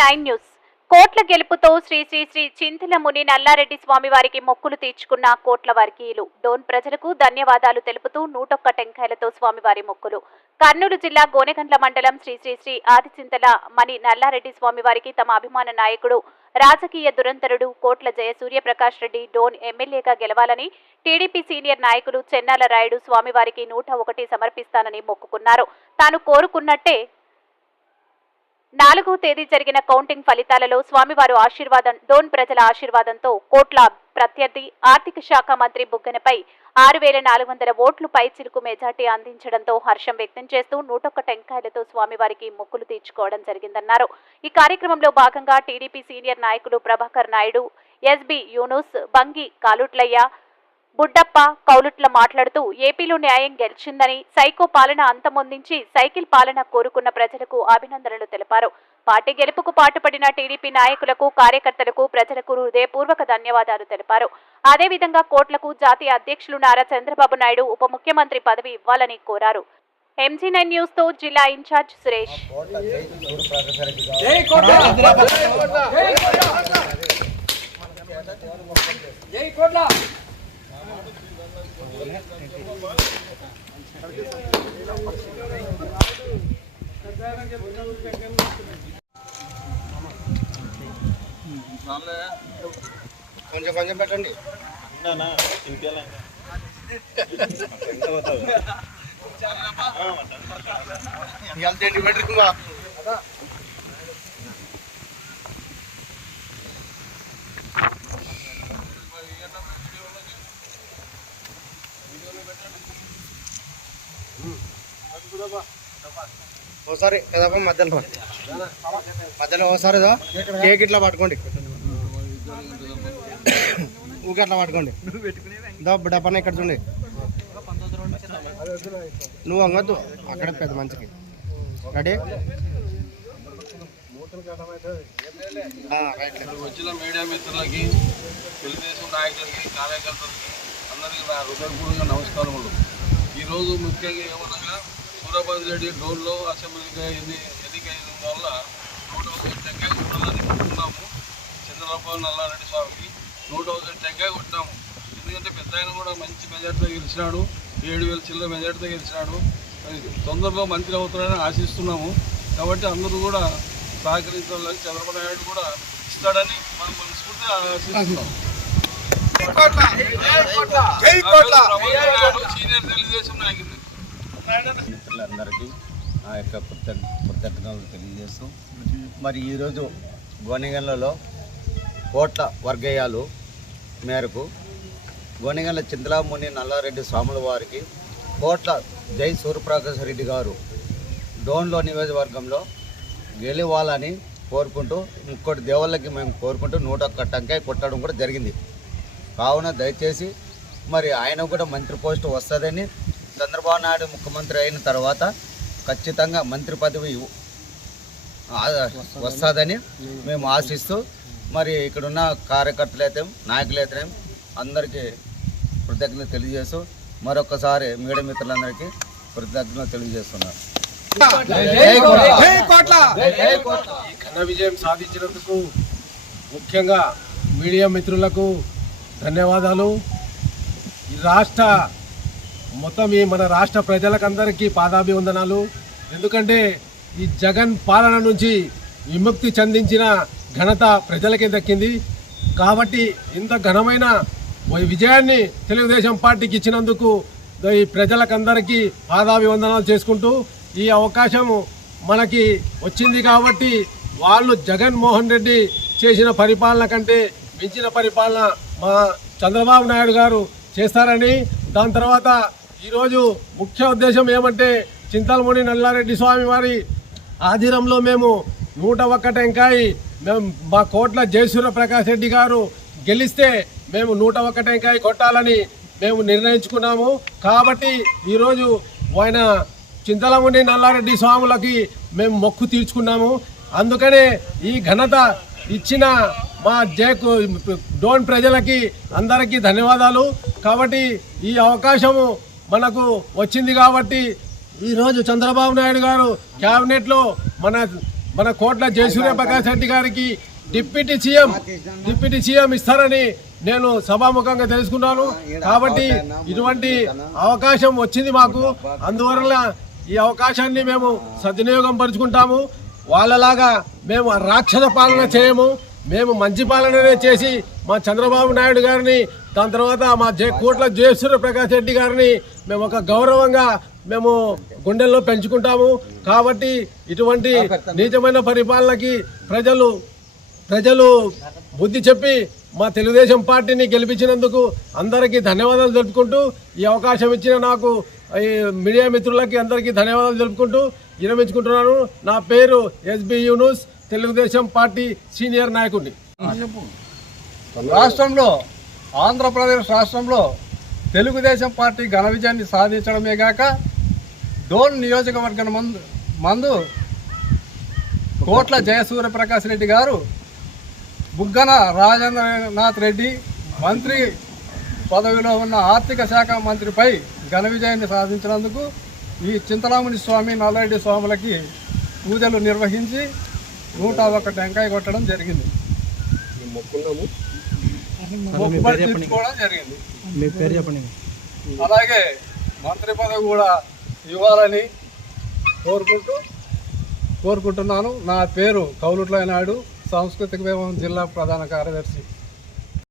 Nine news. కోట్ల గెలుపుతో శ్రీ శ్రీ శ్రీ చింతల ముని నల్లారెడ్డి స్వామివారికి మొక్కులు తీర్చుకున్న కోట్ల వర్గీయులు. డోన్ ప్రజలకు ధన్యవాదాలు తెలుపుతూ నూటొక్క టెంకాయలతో స్వామివారి మొక్కులు. కర్నూలు జిల్లా గోనెగండ్ల మండలం శ్రీ శ్రీ శ్రీ ఆదిచింతల మణి నల్లారెడ్డి స్వామివారికి తమ అభిమాన నాయకుడు రాజకీయ దురంతరుడు కోట్ల జయ సూర్యప్రకాష్ రెడ్డి డోన్ ఎమ్మెల్యేగా గెలవాలని టీడీపీ సీనియర్ నాయకులు చెన్నాల రాయుడు స్వామివారికి నూట ఒకటి సమర్పిస్తానని మొక్కుకున్నారు. తాను కోరుకున్నట్టే నాలుగో తేదీ జరిగిన కౌంటింగ్ ఫలితాలలో స్వామివారు ఆశీర్వాదం డోన్ ప్రజల ఆశీర్వాదంతో కోట్ల ప్రత్యర్థి ఆర్థిక శాఖ మంత్రి బుగ్గనపై ఆరు వేల నాలుగు వందల ఓట్లు పై చిలుకు మెజార్టీ అందించడంతో హర్షం వ్యక్తం చేస్తూ నూటొక్క టెంకాయలతో స్వామివారికి మొక్కులు తీర్చుకోవడం జరిగిందన్నారు. ఈ కార్యక్రమంలో భాగంగా టీడీపీ సీనియర్ నాయకులు ప్రభాకర్ నాయుడు ఎస్బి యూనుస్ బంగి కాలుట్లయ్య బుడ్డప్ప కౌలుట్ల మాట్లాడుతూ ఏపీలో న్యాయం గెలిచిందని సైకో పాలన అంతమొందించి సైకిల్ పాలన కోరుకున్న ప్రజలకు అభినందనలు తెలిపారు. పార్టీ గెలుపుకు పాటుపడిన టీడీపీ నాయకులకు కార్యకర్తలకు ప్రజలకు హృదయపూర్వక ధన్యవాదాలు తెలిపారు. అదేవిధంగా కోట్లకు జాతీయ అధ్యక్షులు నారా చంద్రబాబు నాయుడు ఉప ముఖ్యమంత్రి పదవి ఇవ్వాలని కోరారు. ఎంజీ నైన్ న్యూస్తో జిల్లా ఇన్ఛార్జ్ సురేష్. జై కోట్ల! జై కోట్ల కొంచెం కొంచెం పెట్టండి. ఇవాళ తిండి ఒకసారి ఓసారి మధ్యలో. మధ్యలో ఓసారి కేక్ ఇట్లా పట్టుకోండి. ఊకి అట్లా పట్టుకోండి. దో డబ్బన ఇక్కడ చూడండి. నువ్వు అంగద్దు అక్కడ పెద్ద మంచికి. రెడీ వచ్చిన మీడియా మిత్రులకి తెలుగుదేశం నాయకులకి కార్యకర్తలకి అందరికీ నా హృదయపూర్వక నమస్కారములు. ఈరోజు ముఖ్యంగా ఏమనగా సూర్యాబాద్ రెడ్డి డోర్లో అసెంబ్లీగా ఎన్ని ఎన్నికైన వల్ల నూట ఒకటి టెంకాయ కొట్టాలని కొట్టుకున్నాము. చంద్రబాబు నల్లారెడ్డి స్వామికి నూట ఒకటి టెంకాయ కొట్టినాము. ఎందుకంటే పెద్ద ఆయన కూడా మంచి మెజార్టీతో గెలిచినాడు. ఏడు వేల చిల్లర మెజార్టీతో గెలిచినాడు. తొందరలో మంత్రి అవుతారని ఆశిస్తున్నాము. కాబట్టి అందరూ కూడా సహకరించాలని చంద్రబాబు నాయుడు కూడా ఇస్తాడని మనం మనస్ఫూర్తిగా ఆశిస్తున్నాం సీనియర్ తెలుగుదేశం నాయకుడు మిత్రులందరికీ నా యొక్క కృతజ్ఞ కృతజ్ఞతలు తెలియజేస్తూ మరి ఈరోజు గోనెగల్లలో కోట్ల వర్గయ్యాలు మేరకు గోనెగల్ల చింతలాముని నల్లారెడ్డి స్వాముల వారికి కోట్ల జై సూర్యప్రకాశ్ రెడ్డి గారు డోన్లో నియోజకవర్గంలో గెలివాలని కోరుకుంటూ ఇంకోటి దేవుళ్ళకి మేము కోరుకుంటూ నూట ఒక్క టంకాయ కొట్టడం కూడా జరిగింది. కావున దయచేసి మరి ఆయన కూడా మంత్రి పోస్ట్ వస్తుందని చంద్రబాబు నాయుడు ముఖ్యమంత్రి అయిన తర్వాత ఖచ్చితంగా మంత్రి పదవి వస్తుందని మేము ఆశిస్తూ మరి ఇక్కడున్న కార్యకర్తలు అయితే నాయకులు అయితే అందరికీ కృతజ్ఞత తెలియజేస్తూ మరొకసారి మీడియా మిత్రులందరికీ కృతజ్ఞత తెలియజేస్తున్నాను జై కోట్ల ఈ ఘన విజయం సాధించినందుకు ముఖ్యంగా మీడియా మిత్రులకు ధన్యవాదాలు. ఈ రాష్ట్ర మొత్తం ఈ మన రాష్ట్ర ప్రజలకందరికీ పాదాభివందనాలు. ఎందుకంటే ఈ జగన్ పాలన నుంచి విముక్తి చెందించిన ఘనత ప్రజలకే దక్కింది. కాబట్టి ఇంత ఘనమైన ఈ విజయాన్ని తెలుగుదేశం పార్టీకి ఇచ్చినందుకు ఈ ప్రజలకందరికీ పాదాభివందనాలు చేసుకుంటూ ఈ అవకాశం మనకి వచ్చింది కాబట్టి వాళ్ళు జగన్మోహన్ రెడ్డి చేసిన పరిపాలన కంటే మించిన పరిపాలన మా చంద్రబాబు నాయుడు గారు చేస్తారని దాని తర్వాత ఈరోజు ముఖ్య ఉద్దేశం ఏమంటే చింతలమూడి నల్లారెడ్డి స్వామి వారి ఆధీనంలో మేము నూట ఒక్క టెంకాయ మేము మా కోట్ల జయసూర్య ప్రకాష్ రెడ్డి గారు గెలిస్తే మేము నూట ఒక్క టెంకాయ కొట్టాలని మేము నిర్ణయించుకున్నాము. కాబట్టి ఈరోజు ఆయన చింతలముని నల్లారెడ్డి స్వాములకి మేము మొక్కు తీర్చుకున్నాము. అందుకనే ఈ ఘనత ఇచ్చిన మా జేకు డోన్ ప్రజలకి అందరికీ ధన్యవాదాలు. కాబట్టి ఈ అవకాశము మనకు వచ్చింది కాబట్టి ఈరోజు చంద్రబాబు నాయుడు గారు క్యాబినెట్లో మన మన కోట్ల జయసూర్య ప్రకాష్ రెడ్డి గారికి డిప్యూటీ సీఎం డిప్యూటీ సీఎం ఇస్తారని నేను సభాముఖంగా తెలుసుకున్నాను. కాబట్టి ఇటువంటి అవకాశం వచ్చింది మాకు. అందువల్ల ఈ అవకాశాన్ని మేము సద్వినియోగం పరుచుకుంటాము. వాళ్ళలాగా మేము రాక్షస పాలన చేయము. మేము మంచి పాలననే చేసి మా చంద్రబాబు నాయుడు గారిని దాని తర్వాత మా జయ కోట్ల జయసూర్య ప్రకాష్ రెడ్డి గారిని మేము ఒక గౌరవంగా మేము గుండెల్లో పెంచుకుంటాము. కాబట్టి ఇటువంటి నీచమైన పరిపాలనకి ప్రజలు ప్రజలు బుద్ధి చెప్పి మా తెలుగుదేశం పార్టీని గెలిపించినందుకు అందరికీ ధన్యవాదాలు తెలుపుకుంటూ ఈ అవకాశం ఇచ్చిన నాకు ఈ మీడియా మిత్రులకి అందరికీ ధన్యవాదాలు తెలుపుకుంటూ విరమించుకుంటున్నాను. నా పేరు S B Yunus Telugu Desam party senior నాయకుడిని. రాష్ట్రంలో ఆంధ్రప్రదేశ్ రాష్ట్రంలో తెలుగుదేశం పార్టీ ఘన విజయాన్ని సాధించడమే కాక డోన్ నియోజకవర్గం మందు మందు కోట్ల జయసూర్యప్రకాష్ రెడ్డి గారు బుగ్గన రాజేంద్రనాథ్ రెడ్డి మంత్రి పదవిలో ఉన్న ఆర్థిక శాఖ మంత్రిపై ఘన విజయాన్ని సాధించినందుకు ఈ చింతలాముని స్వామి నల్లరెడ్డి స్వాములకి పూజలు నిర్వహించి నూట ఒక టెంకాయ కొట్టడం జరిగింది. మొక్కుబడి తీర్చుకోవడం జరిగింది. అలాగే మంత్రి పదవి కూడా ఇవ్వాలని కోరుకుంటూ కోరుకుంటున్నాను. నా పేరు కౌలుట్ల నాయుడు సాంస్కృతిక విభాగం జిల్లా ప్రధాన కార్యదర్శి.